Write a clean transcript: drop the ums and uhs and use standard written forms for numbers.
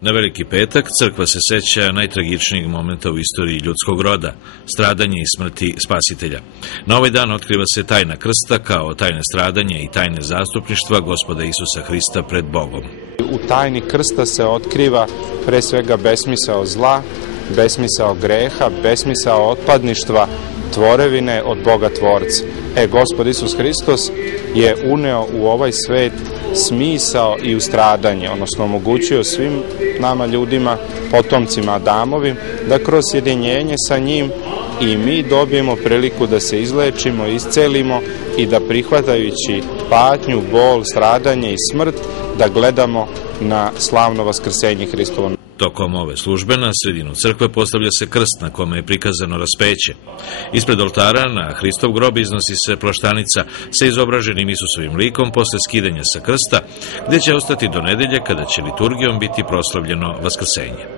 Na Veliki petak crkva se seća najtragičnijeg momenta u istoriji ljudskog roda, stradanje i smrti Spasitelja. Na ovaj dan otkriva se tajna krsta kao tajne stradanje i tajne zastupništva Gospoda Isusa Hrista pred Bogom. U tajni krsta se otkriva pre svega besmisao zla, besmisao greha, besmisao otpadništva tvorevine od Boga Tvorca. Gospod Isus Hristos je uneo u ovaj svet smisao i ustradanje, odnosno omogućio svim nama ljudima, potomcima Adamovim, da kroz sjedinjenje sa njim i mi dobijemo priliku da se izlečimo, iscelimo i da prihvatajući patnju, bol, stradanje i smrt, da gledamo na slavno vaskrsenje Hristovo. Tokom ove službe na sredinu crkve postavlja se krst na kome je prikazano raspeće. Ispred oltara na Hristov grob iznosi se plaštanica sa izobraženim Isusovim likom posle skidanja sa krsta, gde će ostati do nedelje kada će liturgijom biti proslavljeno vaskrsenje.